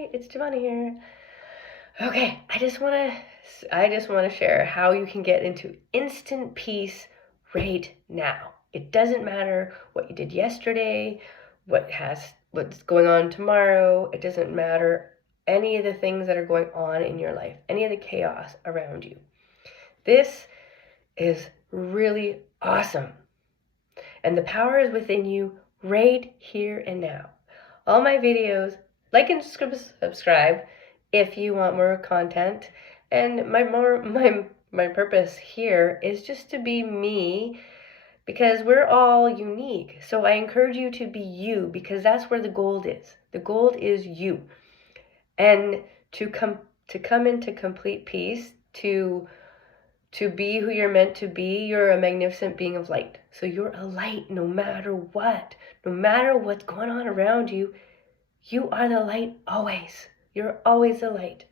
Hi, it's Giovanna here. Okay, I just want to share how you can get into instant peace right now. It doesn't matter what you did yesterday, what's going on tomorrow. It doesn't matter any of the things that are going on in your life, any of the chaos around you. This is really awesome. And the power is within you right here and now. All my videos, like and subscribe if you want more content. And my purpose here is just to be me, because we're all unique. So I encourage you to be you, because that's where the gold is. The gold is you. And to come into complete peace, to be who you're meant to be, you're a magnificent being of light. So you're a light no matter what. No matter what's going on around you, you are the light always. You're always the light.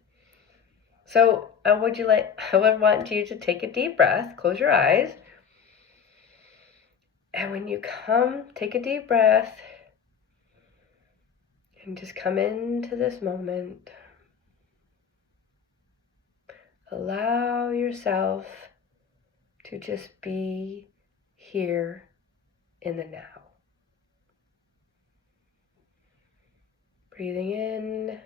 So I would want you to take a deep breath, close your eyes. And when you come, take a deep breath and just come into this moment. Allow yourself to just be here in the now. Breathing in,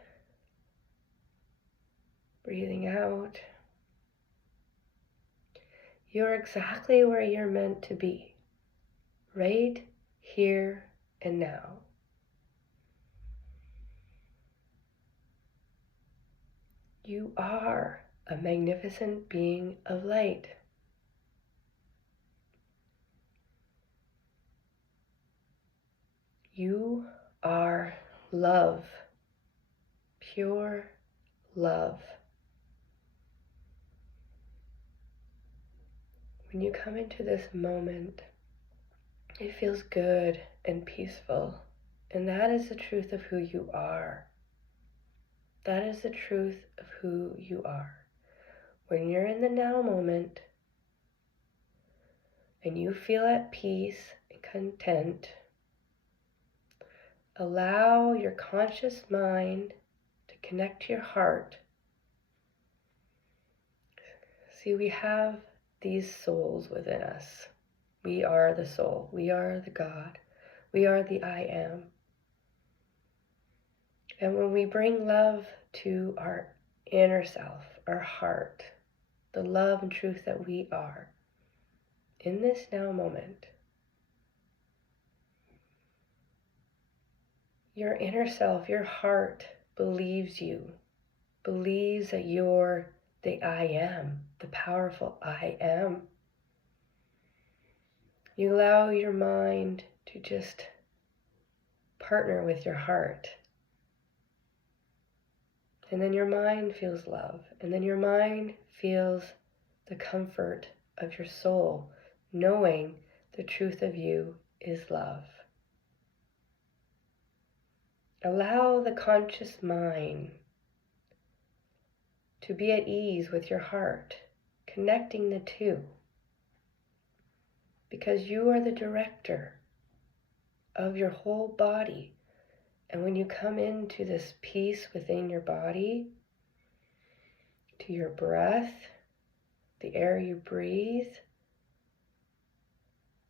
breathing out. You're exactly where you're meant to be, right here and now. You are a magnificent being of light. You are love, pure love. When you come into this moment, it feels good and peaceful. And that is the truth of who you are. That is the truth of who you are. When you're in the now moment and you feel at peace and content, allow your conscious mind to connect to your heart. See, we have these souls within us. We are the soul. We are the God. We are the I am. And when we bring love to our inner self, our heart, the love and truth that we are, in this now moment, your inner self, your heart believes that you're the I am, the powerful I am. You allow your mind to just partner with your heart. And then your mind feels love. And then your mind feels the comfort of your soul, knowing the truth of you is love. Allow the conscious mind to be at ease with your heart, connecting the two. Because you are the director of your whole body. And when you come into this peace within your body, to your breath, the air you breathe,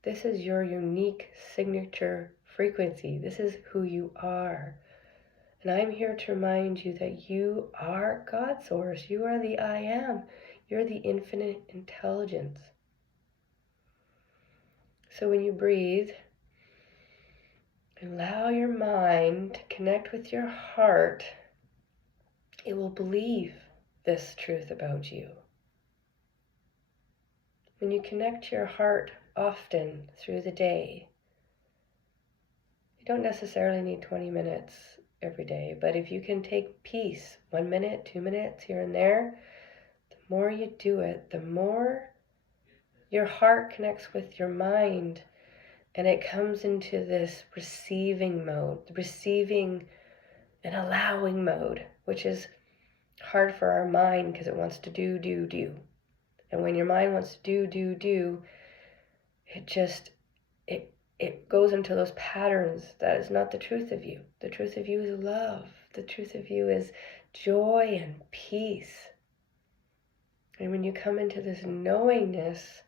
this is your unique signature frequency. This is who you are. And I'm here to remind you that you are God source. You are the I am. You're the infinite intelligence. So when you breathe, allow your mind to connect with your heart. It will believe this truth about you. When you connect your heart often through the day, you don't necessarily need 20 minutes every day, but if you can take peace, 1 minute, 2 minutes here and there, the more you do it, the more your heart connects with your mind, and it comes into this receiving mode, receiving and allowing mode, which is hard for our mind because it wants to do. And when your mind wants to do, it goes into those patterns. That is not the truth of you. The truth of you is love. The truth of you is joy and peace. And when you come into this knowingness,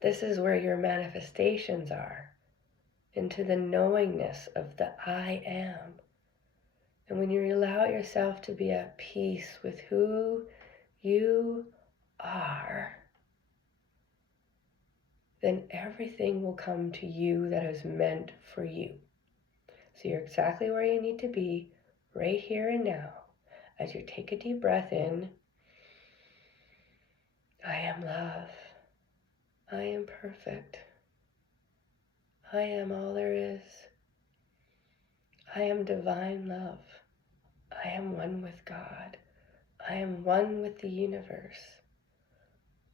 this is where your manifestations are, into the knowingness of the I am. And when you allow yourself to be at peace with who you are, then everything will come to you that is meant for you. So you're exactly where you need to be, right here and now. As you take a deep breath in, I am love. I am perfect. I am all there is. I am divine love. I am one with God. I am one with the universe.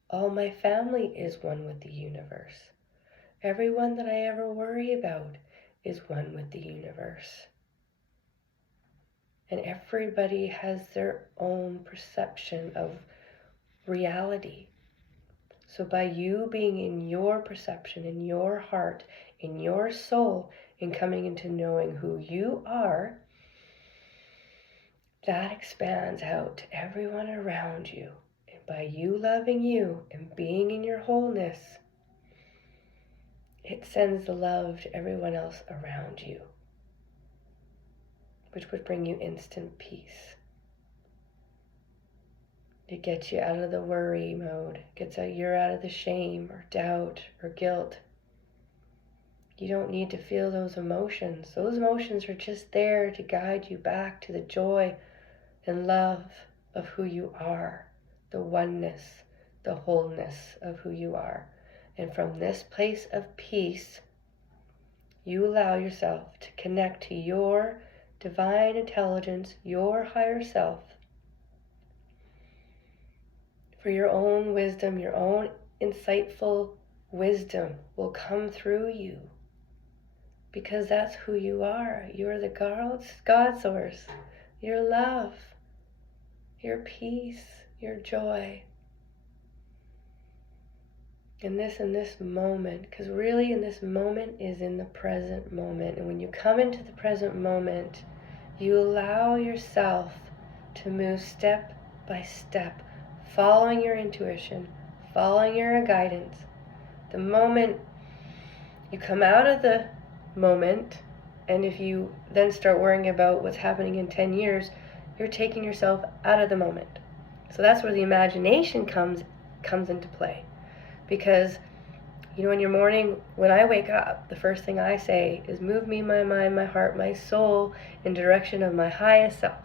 All my family is one with the universe. Everyone that I ever worry about is one with the universe. And everybody has their own perception of reality. So by you being in your perception, in your heart, in your soul, and coming into knowing who you are, that expands out to everyone around you. And by you loving you and being in your wholeness, it sends the love to everyone else around you, which would bring you instant peace. It gets you out of the worry mode, you're out of the shame or doubt or guilt. You don't need to feel those emotions. Those emotions are just there to guide you back to the joy and love of who you are, the oneness, the wholeness of who you are. And from this place of peace, you allow yourself to connect to your divine intelligence, your higher self, for your own wisdom, your own insightful wisdom will come through you. Because that's who you are. You're the God source. Your love, your peace, your joy. In this moment, because really in this moment is in the present moment. And when you come into the present moment, you allow yourself to move step by step, following your intuition, following your guidance. The moment you come out of the moment, and if you then start worrying about what's happening in 10 years, you're taking yourself out of the moment. So that's where the imagination comes into play. Because, in your morning, when I wake up, the first thing I say is, move me, my mind, my heart, my soul, in direction of my highest self.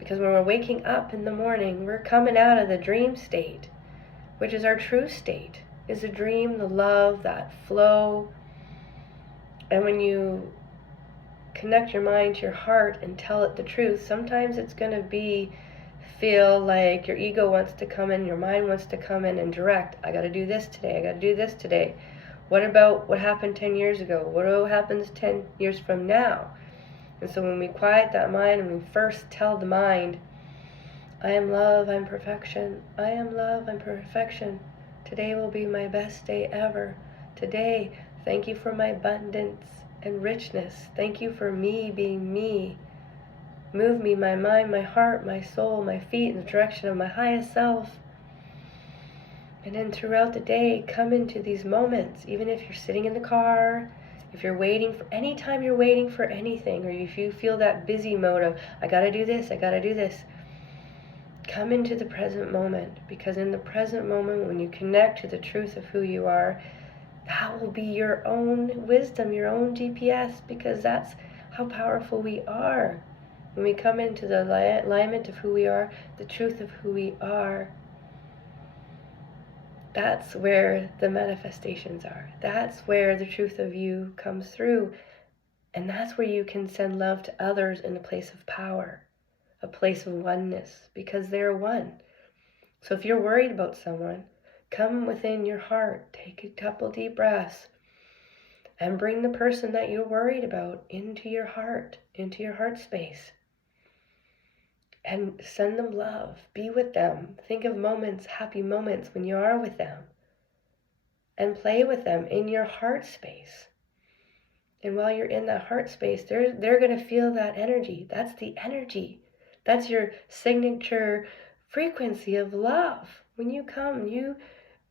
Because when we're waking up in the morning, we're coming out of the dream state, which is our true state, is the dream, the love, that flow. And when you connect your mind to your heart and tell it the truth, sometimes it's going to feel like your ego wants to come in, your mind wants to come in and direct. I got to do this today. I got to do this today. What about what happened 10 years ago? What happens 10 years from now? And so when we quiet that mind and we first tell the mind, I am love, I'm perfection. I am love, I'm perfection. Today will be my best day ever. Today, thank you for my abundance and richness. Thank you for me being me. Move me, my mind, my heart, my soul, my feet in the direction of my highest self. And then throughout the day, come into these moments, even if you're sitting in the car, if you're waiting for, anytime you're waiting for anything, or if you feel that busy mode of, I gotta do this, come into the present moment. Because in the present moment, when you connect to the truth of who you are, that will be your own wisdom, your own GPS, because that's how powerful we are. When we come into the alignment of who we are, the truth of who we are, that's where the manifestations are. That's where the truth of you comes through. And that's where you can send love to others in a place of power, a place of oneness, because they're one. So if you're worried about someone, come within your heart, take a couple deep breaths, and bring the person that you're worried about into your heart space. And send them love. Be with them. Think of moments, happy moments when you are with them. and play with them in your heart space. And while you're in that heart space, they're going to feel that energy. That's the energy. That's your signature frequency of love. When you come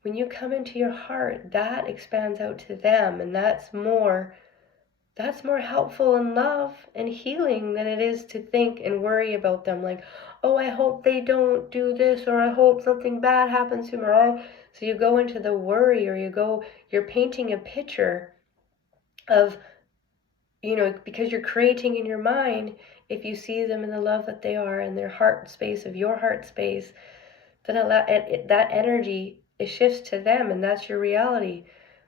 into your heart, that expands out to them, and that's more helpful in love and healing than it is to think and worry about them, like, oh, I hope they don't do this, or I hope something bad happens to them. So you go into the worry, or you're painting a picture of, because you're creating in your mind, if you see them in the love that they are, in their heart space, of your heart space, then that energy, it shifts to them, and that's your reality.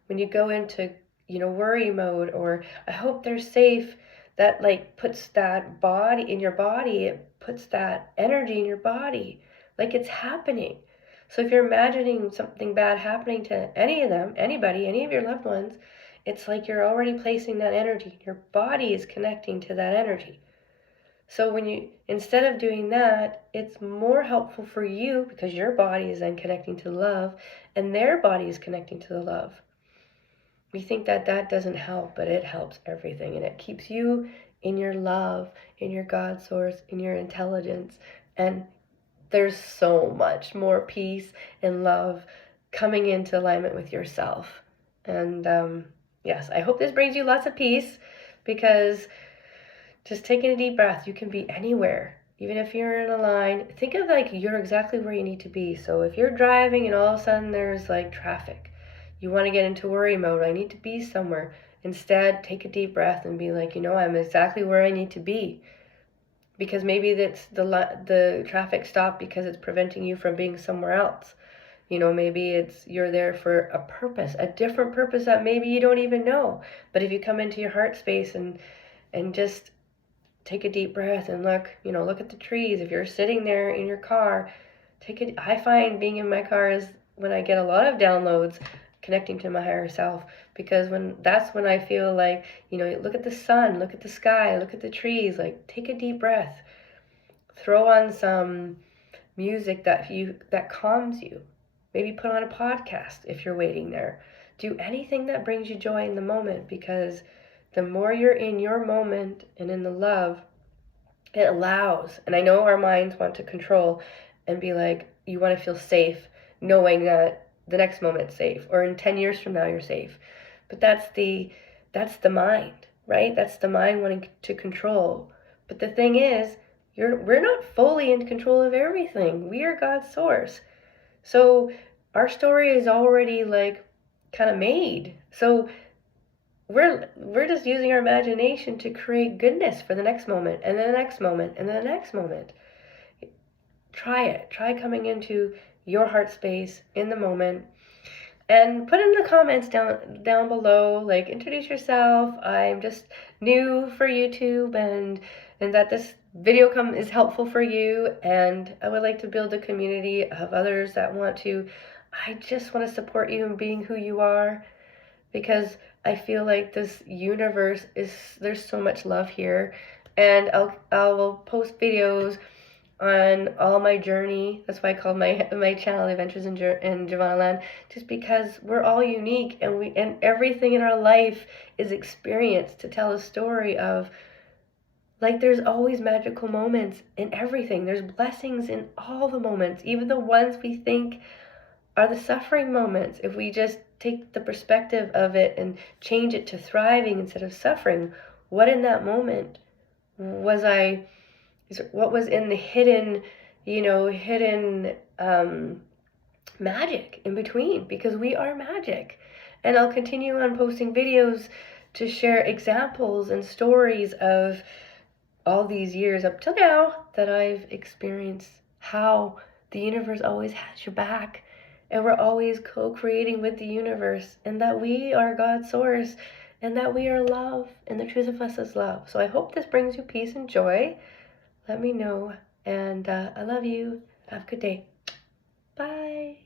When you go into, worry mode, or I hope they're safe, that like puts that body in your body, it puts that energy in your body, like it's happening. So if you're imagining something bad happening to any of them, anybody, any of your loved ones, it's like you're already placing that energy. Your body is connecting to that energy. So instead of doing that, it's more helpful for you, because your body is then connecting to love, and their body is connecting to the love. We think that doesn't help, but it helps everything, and it keeps you in your love, in your God source, in your intelligence, and there's so much more peace and love coming into alignment with yourself. And yes, I hope this brings you lots of peace, because just taking a deep breath, you can be anywhere. Even if you're in a line, think of like you're exactly where you need to be. So if you're driving and all of a sudden there's like traffic, you want to get into worry mode, I need to be somewhere. Instead, take a deep breath and be like, I'm exactly where I need to be. Because maybe that's the traffic stop because it's preventing you from being somewhere else. Maybe you're there for a purpose, a different purpose that maybe you don't even know. But if you come into your heart space and just take a deep breath and look at the trees. If you're sitting there in your car, I find being in my car is when I get a lot of downloads connecting to my higher self, because that's when I feel like, look at the sun, look at the sky, look at the trees, like take a deep breath, throw on some music that calms you, maybe put on a podcast if you're waiting there. Do anything that brings you joy in the moment, because the more you're in your moment and in the love, it allows. And I know our minds want to control and be like, you want to feel safe knowing that the next moment's safe, or in 10 years from now you're safe. But that's the mind, right? That's the mind wanting to control. But the thing is, we're not fully in control of everything. We are God's source. So our story is already like kind of made. So we're just using our imagination to create goodness for the next moment, and then the next moment, and then the next moment. Try it. Try coming into your heart space in the moment, and put in the comments down below, like, introduce yourself. I'm just new for YouTube, and that this video is helpful for you, and I would like to build a community of others that I just want to support you in being who you are, because I feel like this universe there's so much love here. And I'll post videos on all my journey. That's why I called my channel Adventures in Javana Land, just because we're all unique, and everything in our life is experience to tell a story of. Like, there's always magical moments in everything. There's blessings in all the moments, even the ones we think are the suffering moments. If we just take the perspective of it and change it to thriving instead of suffering, what in that moment what was in the hidden magic in between, because we are magic. And I'll continue on posting videos to share examples and stories of all these years up till now that I've experienced how the universe always has your back, and we're always co-creating with the universe, and that we are God's source, and that we are love, and the truth of us is love. So I hope this brings you peace and joy. Let me know, and I love you. Have a good day. Bye.